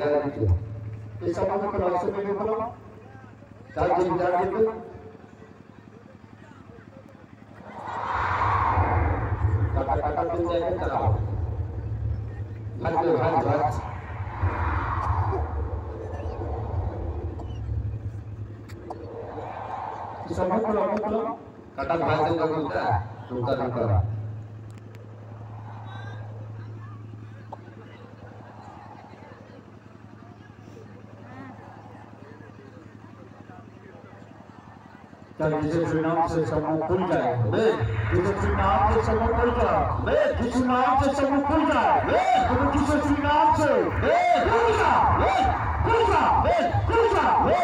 জায়গা দিতে এই সমস্ত রহস্য মেরে বলো চার দিন টাকা দিন জায়গা চালাও ভালো সমস্ত রহস্য কাটা ভাষণ করতে টুকা जिसे नाम से समूह खुल जाए जिसे नाम से समूह खुल जाए जिस नाम से समूह खुल जाए जिसे नाम से खुल जाए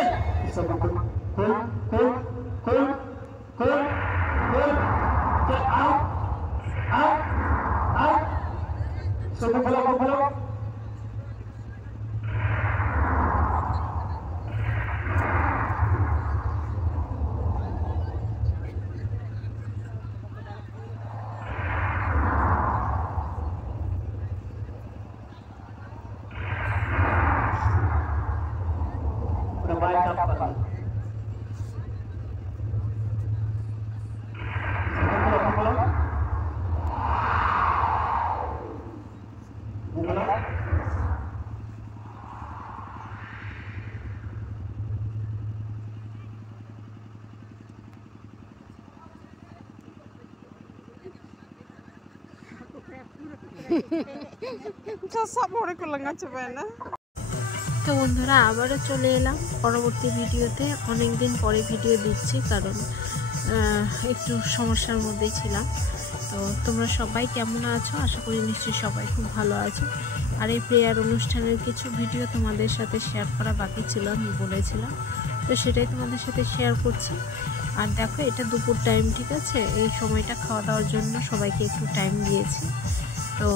समूह खुल समूह खुलो তো বন্ধুরা আবারও চলে এলাম পরবর্তী ভিডিওতে। অনেক দিন পরে ভিডিও দিচ্ছি কারণ একটু সমস্যার মধ্যেই ছিলাম। তো তোমরা সবাই কেমন আছো? আশা করি নিশ্চয়ই সবাই খুব ভালো আছো। আর এই প্রেয়ার অনুষ্ঠানের কিছু ভিডিও তোমাদের সাথে শেয়ার করা বাকি ছিল, আমি বলেছিলাম, তো সেটাই তোমাদের সাথে শেয়ার করছি। আর দেখো এটা দুপুর টাইম, ঠিক আছে, এই সময়টা খাওয়া দাওয়ার জন্য সবাইকে একটু টাইম দিয়েছি। তো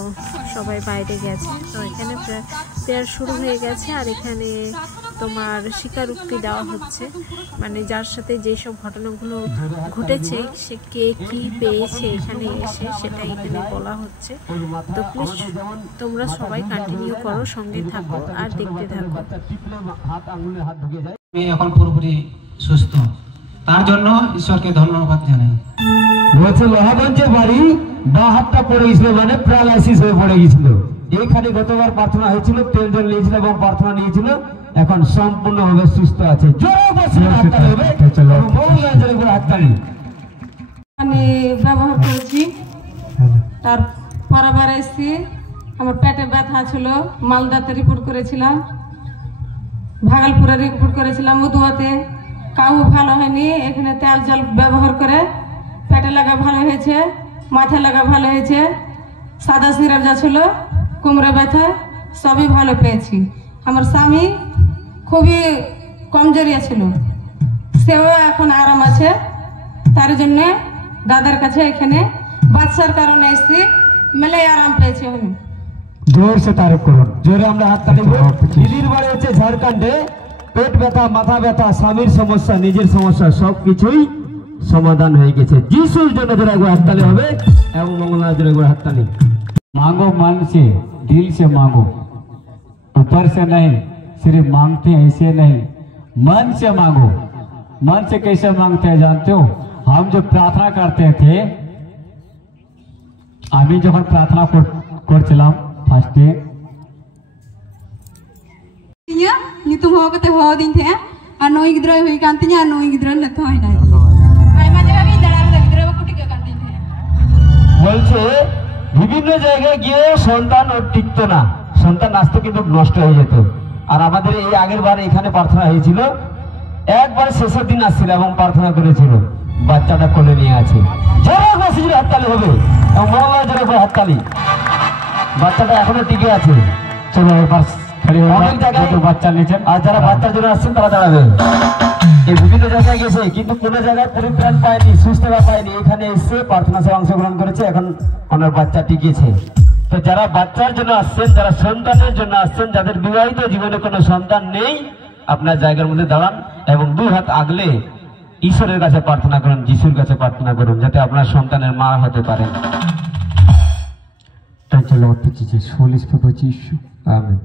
সবাই বাইরে গেছে, তো এখানে প্রেয়ার শুরু হয়ে গেছে। আর এখানে তোমার স্বীকারোক্তি দেওয়া হচ্ছে, মানে যার সাথে যেসব ঘটনাগুলো ঘটেছে সে কে কী পেয়েছে এখানে এসে সেটা এখানে বলা হচ্ছে। তো প্লিজ তোমরা সবাই কন্টিনিউ করো, সঙ্গে থাকো আর দেখতে থাকো। আমি এখন পুরোপুরি সুস্থ, তার জন্য ঈশ্বরকে ধন্যবাদ জানাই। বলছে লোহাগঞ্জে বাড়ি, বা হাতটা পড়ে গেছিল, মানে প্যারালাইসিস হয়ে পড়ে গেছিল। এইখানে গতবার প্রার্থনা হয়েছিল, তেল জল নিয়েছিল এবং প্রার্থনা নিয়েছিল, এখন সম্পূর্ণভাবে সুস্থ আছে। আমি ব্যবহার করেছি, তার পরবার এসেছি, আমার পেটে ব্যথা ছিল, মালদাতে রিপোর্ট করেছিলাম, ভাগলপুরে রিপোর্ট করেছিলাম, মধুয়াতে, কাউ ভালো হয়নি। এখানে তেল জল ব্যবহার করে পেটে লাগা ভালো হয়েছে, মাথা লাগা ভালো হয়েছে, সাদা সিরাপ যা ছিল, কোমরে ব্যথা সবই ভালো পেয়েছি। আমার স্বামী খুবই কমজোরিয়া ছিল, সেও এখন আরাম আছে। তার জন্য দাদার কাছে এখানে বাচ্চার কারণে এসেছি, মেলে আরাম পেয়েছি আমি। জোর সে তারিফ করুন, জোরে আমরা হাত তালি। দিদির বাড়ি হচ্ছে ঝাড়খণ্ডে। পেট ব্যথা, মাথা ব্যথা, স্বামীর সমস্যা, নিজের সমস্যা সবকিছুই সমাধান হয়ে গেছে। যিশুর জন্য জোরে একবার হাততালি হবে এবং মঙ্গলবার জোরে একবার হাততালি। मांगो मन से, दिल से मांगो, ऊपर से नहीं, सिर्फ मांगते हैं ऐसे नहीं, मन से मांगो। मन से कैसे मांगते हैं जानते हो? हम जो प्रार्थना करते थे, আমি যখন প্রার্থনা করছিলাম ফার্স্টে, ᱤᱧᱟ ᱧᱩᱛᱩᱢ ᱦᱚᱸ ᱠᱟᱛᱮ ᱦᱚᱦᱚ ᱫᱤᱧ ᱛᱟᱦᱮᱸ ᱟᱨ ᱱᱩᱭ ᱜᱤᱫᱽᱨᱟᱹ ᱦᱩᱭ ᱠᱟᱱ ᱛᱤᱧᱟ ᱟᱨ ᱱᱩᱭ ᱜᱤᱫᱽᱨᱟᱹ ᱱᱤᱛ ᱦᱚᱸ ᱦᱮᱱᱟᱭ ᱟᱭᱢᱟ ᱡᱟᱭᱜᱟ ᱜᱮ ᱫᱟᱬᱟ ᱞᱮᱫᱟ, ᱜᱤᱫᱽᱨᱟᱹ ᱵᱟᱠᱚ ᱴᱤᱠᱟᱹ ᱠᱟᱱ ᱛᱤᱧ ᱛᱟᱦᱮᱸ। বলছে বিভিন্ন জায়গায় গিয়ে সন্তান ওর টিকতো না, সন্তান আসতে কিন্তু নষ্ট হয়ে যেত। আর আমাদের এই আগের বার এখানে প্রার্থনা হয়েছিল, একবার শেষের দিন আসছিল এবং প্রার্থনা করেছিল, বাচ্চাটা কোলে নিয়ে আছে। হাততালি হবে এবং মঙ্গলবার হাততালি। বাচ্চাটা এখনো টিকে আছে। চলো এবার অনেক জায়গায় বাচ্চা নিয়েছেন, আর যারা বাচ্চার জন্য আসছেন তারা দাঁড়াবে। এই বিভিন্ন জায়গায় গেছে কিন্তু কোনো জায়গায় পরিত্রাণ পায়নি, সুস্থতা পায়নি, এখানে এসে প্রার্থনা সে অংশগ্রহণ করেছে, এখন ওনার বাচ্চা টিকেছে। তো যারা বাচ্চার জন্য আসছেন, যারা সন্তানের জন্য আসছেন, যাদের বিবাহিত জীবনে কোনো সন্তান নেই, আপনার জায়গার মধ্যে দাঁড়ান এবং দুই হাত আগলে ঈশ্বরের কাছে প্রার্থনা করুন, যিশুর কাছে প্রার্থনা করুন, যাতে আপনার সন্তানের মা হতে পারেন। Thank you, Lord, for Jesus. Holy Spirit, for Jesus. Amen.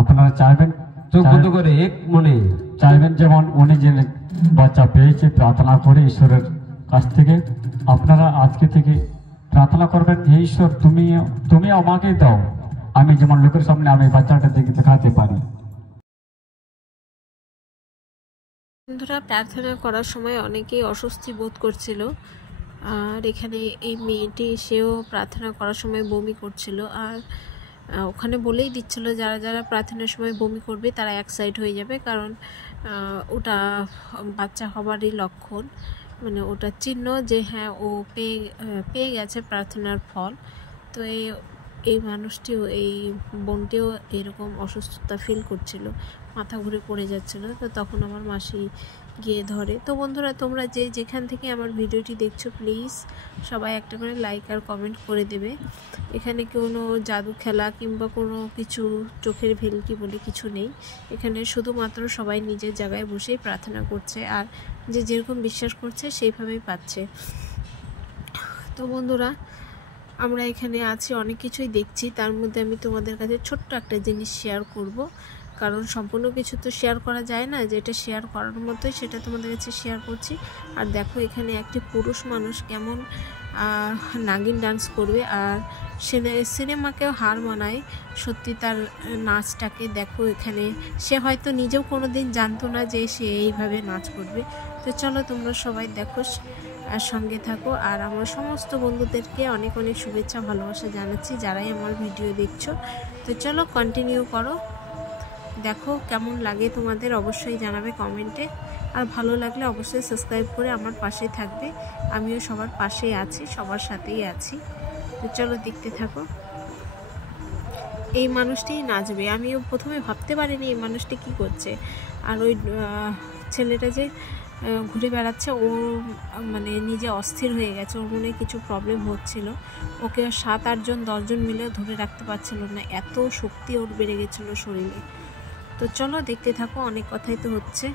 আপনারা চাইবেন চোখ বন্ধ করে এক মনে চাইবেন যেমন উনি যে বাচ্চা পেয়েছে প্রার্থনা করে ঈশ্বরের কাছ থেকে আপনারা আজকে থেকে প্রার্থনা করবেন, হে ঈশ্বর তুমি আমাকে দাও, আমি যেমন লোকের সামনে আমি বাচ্চাটা দেখে দেখাতে পারি। বন্ধুরা, প্রার্থনা করার সময় অনেকেই অস্বস্তি বোধ করছিল, আর এখানে এই মেয়েটি সেও প্রার্থনা করার সময় বমি করছিল, আর ওখানে বলেই দিচ্ছিল যারা যারা প্রার্থনার সময় বমি করবে তারা এক সাইড হয়ে যাবে, কারণ ওটা বাচ্চা হবারই লক্ষণ, মানে ওটা চিহ্ন যে হ্যাঁ ও পেয়ে গেছে প্রার্থনার ফল। তো এই মানুষটিও, এই বোনটিও এরকম অসুস্থতা ফিল করছিল, মাথা ঘুরে পড়ে যাচ্ছিল। তো তখন আমার মাসি গিয়ে ধরে। তো বন্ধুরা, তোমরা যেখান থেকে আমার ভিডিওটি দেখছো প্লিজ সবাই একটা করে লাইক আর কমেন্ট করে দেবে। এখানে কোনো জাদু খেলা কিংবা কোনো কিছু চোখের ভেলকি বলে কিছু নেই, এখানে শুধুমাত্র সবাই নিজের জায়গায় বসেই প্রার্থনা করছে, আর যে যেরকম বিশ্বাস করছে সেইভাবেই পাচ্ছে। তো বন্ধুরা, আমরা এখানে আছি, অনেক কিছুই দেখছি, তার মধ্যে আমি তোমাদের কাছে ছোট্ট একটা জিনিস শেয়ার করব, কারণ সম্পূর্ণ কিছু তো শেয়ার করা যায় না, যেটা শেয়ার করার মতোই সেটা তোমাদের কাছে শেয়ার করছি। আর দেখো এখানে একটি পুরুষ মানুষ কেমন নাগিন ডান্স করবে, আর সিনেমাকেও হার মানায় সত্যি তার নাচটাকে। দেখো এখানে সে হয়তো নিজেও কোনো দিন জানতো না যে সে এইভাবে নাচ করবে। তো চলো তোমরা সবাই দেখো আর সঙ্গে থাকো, আর আমার সমস্ত বন্ধুদেরকে অনেক অনেক শুভেচ্ছা ভালোবাসা জানাচ্ছি যারাই আমার ভিডিও দেখছো। তো চলো কন্টিনিউ করো, দেখো কেমন লাগে তোমাদের অবশ্যই জানাবে কমেন্টে, আর ভালো লাগলে অবশ্যই সাবস্ক্রাইব করে আমার পাশে থাকবে, আমিও সবার পাশেই আছি, সবার সাথেই আছি। তো চলো দেখতে থাকো। এই মানুষটিই নাচবে, আমিও প্রথমে ভাবতে পারিনি এই মানুষটি কি করছে, আর ওই ছেলেটা যে ঘুরে বেড়াচ্ছে ও মানে নিজে অস্থির হয়ে গেছে, ওর মনে কিছু প্রবলেম হচ্ছিল, ওকে 7-8 জন 10 জন মিলে ধরে রাখতে পারছিল না, এত শক্তি ওর বেড়ে গেছিলো শরীরে। তো চলো দেখতে থাকো, অনেক কথাই তো হচ্ছে।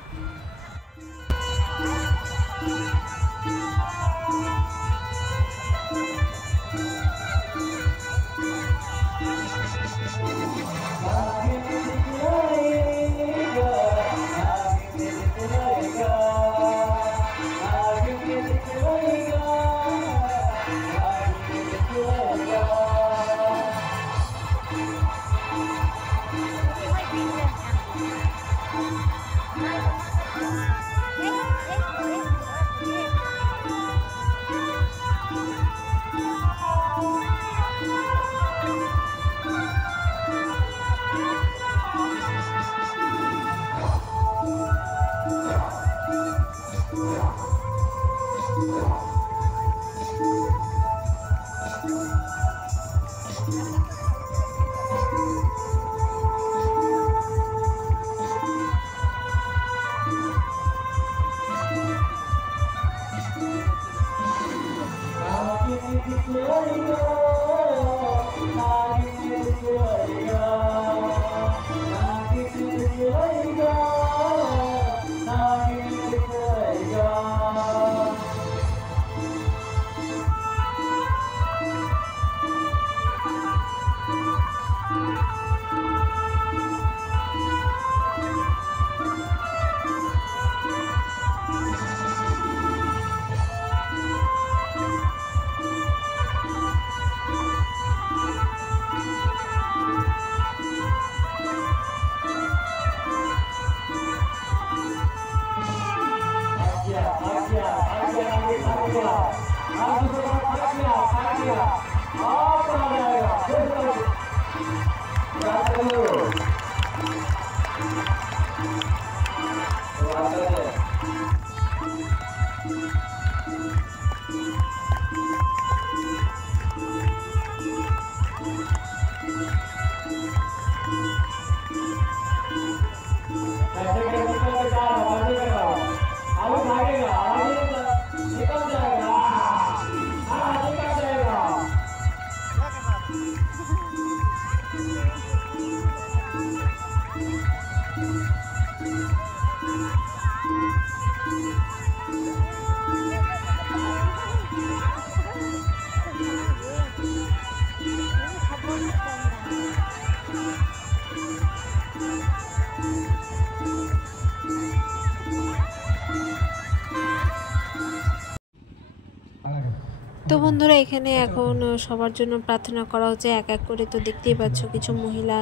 তো বন্ধুরা এখানে এখন সবার জন্য প্রার্থনা করা হচ্ছে এক এক করে। তো দেখতেই পাচ্ছ কিছু মহিলা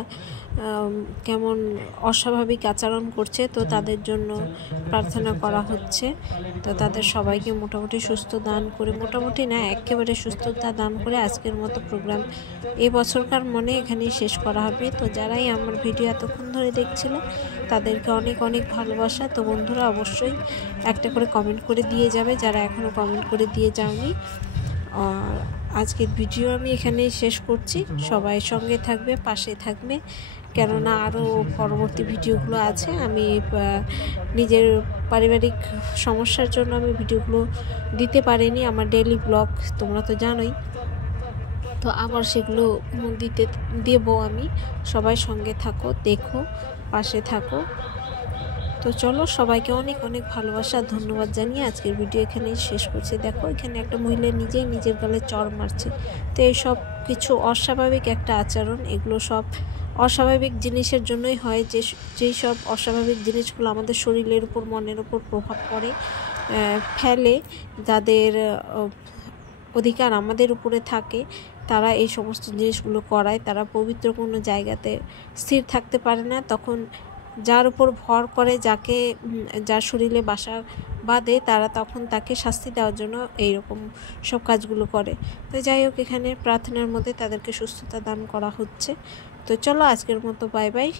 কেমন অস্বাভাবিক আচরণ করছে, তো তাদের জন্য প্রার্থনা করা হচ্ছে। তো তাদের সবাইকে মোটামুটি সুস্থ দান করে, মোটামুটি না একেবারে সুস্থতা দান করে আজকের মতো প্রোগ্রাম এই বছরকার মনে এখানেই শেষ করা হবে। তো যারাই আমার ভিডিও এতক্ষণ ধরে দেখছিল তাদেরকে অনেক অনেক ভালোবাসা। তো বন্ধুরা অবশ্যই একটা করে কমেন্ট করে দিয়ে যাবে যারা এখনও কমেন্ট করে দিয়ে যাওনি। আর আজকের ভিডিও আমি এখানেই শেষ করছি। সবাই সঙ্গে থাকবে, পাশে থাকবে, কেননা আরও পরবর্তী ভিডিওগুলো আছে। আমি নিজের পারিবারিক সমস্যার জন্য আমি ভিডিওগুলো দিতে পারিনি, আমার ডেইলি ব্লগ তোমরা তো জানোই। তো আবার সেগুলো দেবো আমি। সবাই সঙ্গে থাকো, দেখো, পাশে থাকো। তো চলো, সবাইকে অনেক অনেক ভালোবাসা ধন্যবাদ জানিয়ে আজকের ভিডিও এখানেই শেষ করছি। দেখো এখানে একটা মহিলা নিজেই নিজের গালে চড় মারছে। তো এই সব কিছু অস্বাভাবিক একটা আচরণ, এগুলো সব অস্বাভাবিক জিনিসের জন্যই হয়, যেই সব অস্বাভাবিক জিনিসগুলো আমাদের শরীরের উপর, মনের উপর প্রভাব পড়ে ফেলে, যাদের অধিকার আমাদের উপরে থাকে, তারা এই সমস্ত জিনিসগুলো করায়। তারা পবিত্র কোনো জায়গাতে স্থির থাকতে পারে না, তখন যার উপর ভর করে, যার শরীরে বাসা বাঁধে, তারা তখন তাকে শাস্তি দেওয়ার জন্য এইরকম সব কাজগুলো করে। তো যাই হোক, এখানে প্রার্থনার মধ্যে তাদেরকে সুস্থতা দান করা হচ্ছে। তো চলো আজকের মতো বাই বাই।